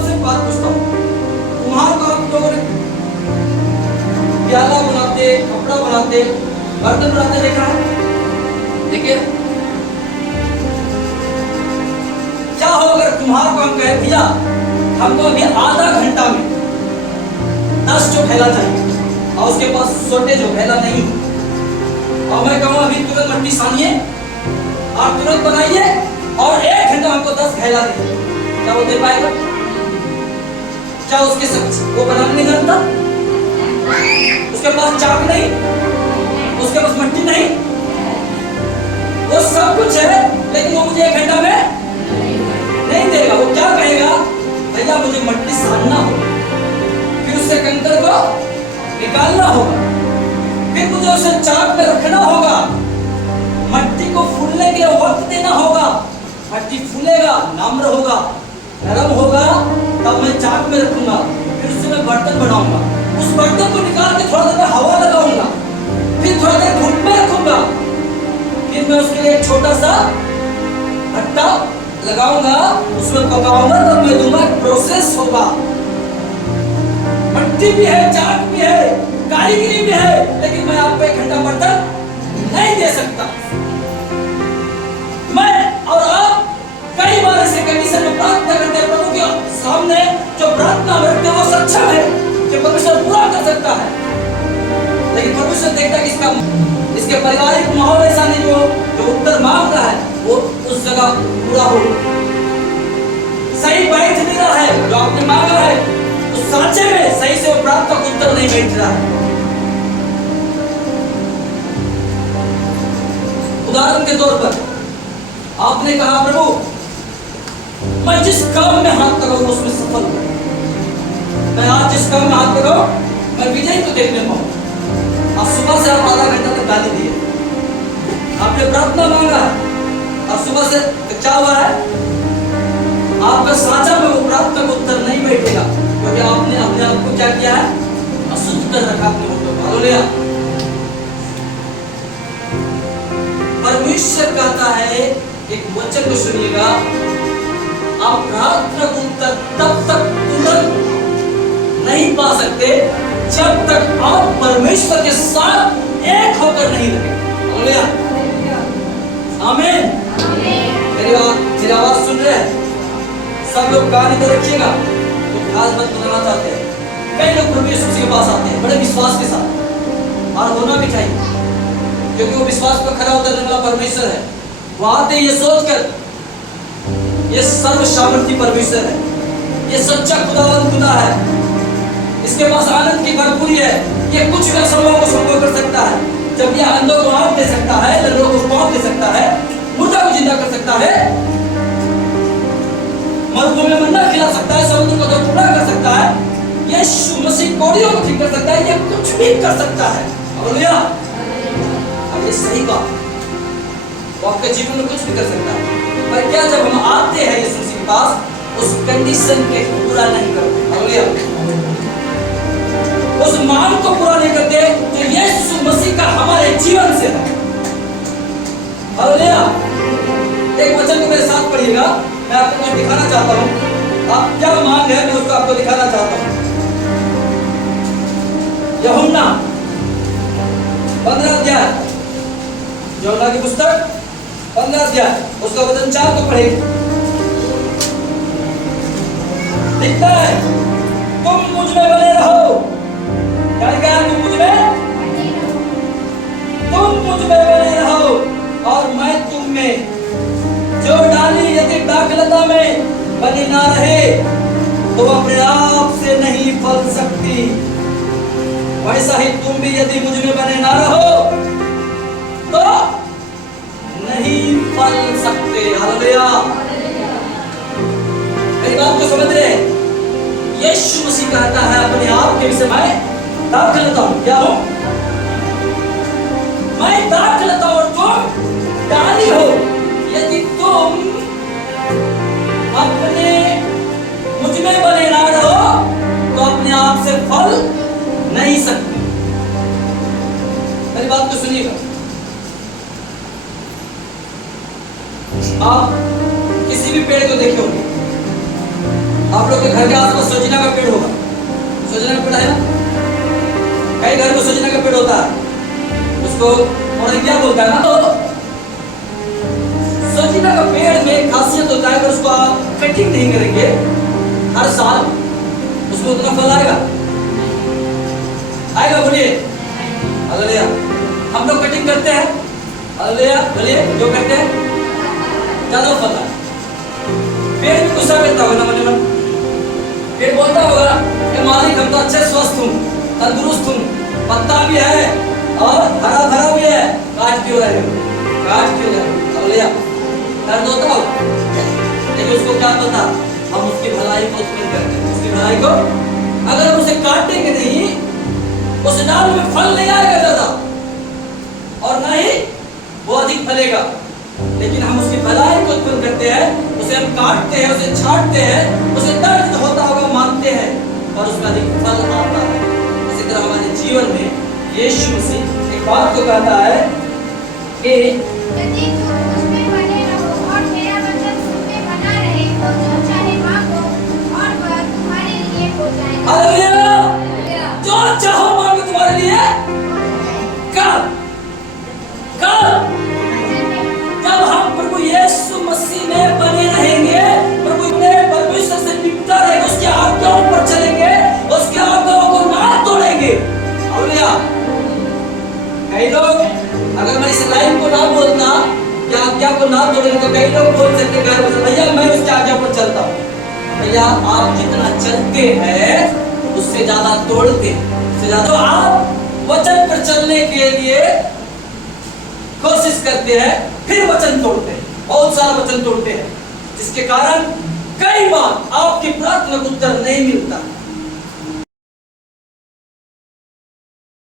आपसे एक बात पूछता हूँ, कुम्हार को आप लोगों ने प्याला बनाते, कपड़ा बनाते, बर्तन बनाते देखा है? देखिए क्या हो अगर कुम्हार को हम कहे भैया हमको अभी आधा घंटा में 10 जो फैला चाहिए और उसके पास छोटे जो फैला नहीं हो, और मैं कहूँ अभी तुरंत मट्टी सानिए, आप तुरंत बनाइए और 1 घंटा हमको 10 फैला दीजिए, क्या वो दे पाएगा? क्या उसके सब वो बनाने नहीं जानता? उसके पास चाक नहीं, उसके पास मट्टी नहीं, वो सब कुछ है लेकिन वो मुझे 1 घंटा में नहीं देगा। वो क्या कहेगा? भैया मुझे मट्टी सानना होगा, फिर उससे कंकर को निकालना होगा, फिर मुझे उसे चाक में रखना होगा, मट्टी को फूलने के लिए वक्त देना होगा, मट्टी फूलेगा, नम्र होगा, नरम होगा, तब मैं चाक में रखूंगा, फिर उससे मैं बर्तन बनाऊंगा, उस बर्तन को निकाल के थोड़ा देर हवा लगाऊंगा, फिर थोड़ा देर धूप में रखूंगा, फिर मैं उसके लिए एक छोटा सा भट्टा लगाऊंगा, उसमें पकाऊंगा, तब मैं दूंगा। प्रोसेस होगा। मट्टी भी है, चाक भी है, कारीगरी भी है, लेकिन मैं आपको 1 घंटा बर्तन नहीं दे सकता। मैं और आप कई बार ऐसे कंडीशन में प्रार्थना करते हैं प्रभु के सामने, जो प्रार्थना करते हैं वो सक्षम है कि परमेश्वर पूरा कर सकता है, लेकिन परमेश्वर देखता है कि इसके पारिवारिक माहौल ऐसा नहीं जो उत्तर मांग रहा है वो उस जगह पूरा हो, सही बैठ नहीं रहा है जो आपने मांगा है, तो सांचे में सही से वो प्रार्थना का उत्तर नहीं बैठ रहा है। उदाहरण के तौर पर आपने कहा प्रभु मैं जिस काम में हाथ लगाऊं उसमें सफल हूं, मैं आज जिस काम में हाथ लगाऊं मैं विजय तो देखने पाऊं। आज सुबह से आप आधा घंटा तक गाली दिए, आपने प्रार्थना मांगा और सुबह से क्या हुआ है? आपका सांचा में वो प्रार्थना का उत्तर नहीं बैठेगा, क्योंकि आपने अपने आप को क्या किया है? अशुद्ध कर रखा अपने ऊपर। हालेलुया। परमेश्वर कहता है, एक वचन को सुनिएगा, आप प्रार्थना का उत्तर तब तक तुरंत नहीं पा सकते जब तक आप परमेश्वर के साथ एक होकर नहीं रहे। हालेलुया। आमीन। मेरी आवाज सुन रहे हैं? सब लोग कान इधर रखिएगा, तो खास बात बताना चाहते हैं। कई लोग प्रभु यीशु के पास आते हैं बड़े विश्वास के साथ, और होना भी चाहिए, क्योंकि वो विश्वास पर खरा उतरने वाला परमेश्वर है। वो आते ये सोचकर ये सर्व सामर्थी परमेश्वर है, ये सच्चा खुदावंद खुदा है, इसके पास आनंद की भरपूरी है, ये कुछ भी असंभव को संभव कर सकता है। जब ये अंधों को आँख दे सकता है, लंगड़ों को पाँव दे सकता है, मुर्दा को जिंदा कर सकता है, मरुभूमि में मन्ना खिला सकता है, समुद्र को दो टुकड़ा कर सकता है, यीशु मसीह कोड़ियों को ठीक कर सकता है, ये कुछ भी कर सकता है। हालेलुया। अब ये सही बात, वो आपके जीवन में कुछ भी कर सकता है, पर क्या जब हम आते हैं यीशु मसीह के पास, उस कंडीशन के पूरा नहीं करते? हालेलुया। उस मांग को पूरा नहीं करते जो यीशु मसीह का हमारे जीवन से है। हालेलुया। एक वचन को मेरे साथ पढ़िएगा, मैं आपको कुछ दिखाना चाहता हूं। आप क्या मांग है मैं उसको आपको दिखाना चाहता हूं। यूहन्ना 15 अध्याय, यूहन्ना की पुस्तक 15 अध्याय, उसका वचन 4 को पढ़ेंगे। लिखता है, तुम मुझ में बने रहो। क्या लिखा है? तुम मुझ में बने रहो और मैं तुम में। जो डाली यदि दाखलता में बनी ना रहे तो अपने आप से नहीं फल सकती, वैसा ही तुम भी यदि मुझ में बने ना रहो तो नहीं फल सकते। हालेलुया। मेरी बात को समझ रहे हैं? यीशु मसीह कहता है अपने आप के विषय में, दाखलता हूं। क्या हूं? मैं दाखलता हूं और तुम डाली हो। यदि तुम अपने मुझ में बने ना रहो तो अपने आप से फल नहीं सकते। मेरी बात को सुनिएगा, आप किसी भी पेड़ को देखे होंगे, आप लोग के घर के आसपास सोजना का पेड़ होगा, सोजना का पेड़ है ना, कई घर में सोजना का पेड़ होता है, उसको और क्या बोलता है ना, तो सोजना का पेड़ में खासियत होता है अगर उसको आप कटिंग नहीं करेंगे हर साल उसमें उतना फल आएगा, आएगा बोलिए हालेलुया। हम लोग कटिंग करते हैं, हालेलुया बोलिए, जो करते हैं ज्यादा फल है। पेड़ भी गुस्सा करता होगा ना, मन मन पेड़ बोलता होगा कि मालिक हम तो अच्छे स्वस्थ हूँ, तंदुरुस्त हूँ, पत्ता भी है और हरा भरा भी है, काट क्यों रहे हो, काट क्यों रहे हो, हालेलुया। दर्द होता हो, लेकिन उसको क्या पता हम उसकी भलाई को उत्पन्न करते हैं, उसकी भलाई को अगर हम उसे काटेंगे नहीं उस डाल में फल नहीं आएगा ज्यादा और ना ही वो अधिक फलेगा, लेकिन हम उसकी भलाई को उत्पन्न करते हैं, उसे हम काटते हैं, उसे छांटते हैं, उसे दर्द होता होगा मानते हैं और उसमें अधिक फल आता है। इसी तरह हमारे जीवन में यीशु मसीह एक बात को कहता है कि यदि तुम उसमें बने रहो और मेरा वचन तुम में बना रहे तो जो चाहे मांगो और वह तुम्हारे लिए हो जाएगा। हालेलुया, जो चाहो मांगो तुम्हारे लिए। कब कब जब हम प्रभु यीशु मसीह में बने रहेंगे, प्रभु ने परमेश्वर से लिपटा रहेगा, उसकी आज्ञाओं पर चलेंगे, उसकी आज्ञाओं को ना तोड़ेंगे। हालेलुया। कई लोग अगर मैं इस लाइन को ना बोलता या आज्ञा को ना तोड़ेंगे तो कई लोग बोल सकते हैं भैया मैं उसकी आज्ञा पर चलता हूँ। भैया आप जितना चलते हैं उससे ज्यादा तोड़ते हैं, उससे ज्यादा तो आप वचन पर चलने के लिए कोशिश करते हैं फिर वचन तोड़ते हैं, बहुत सारा वचन तोड़ते हैं, जिसके कारण कई बार आपकी प्रार्थना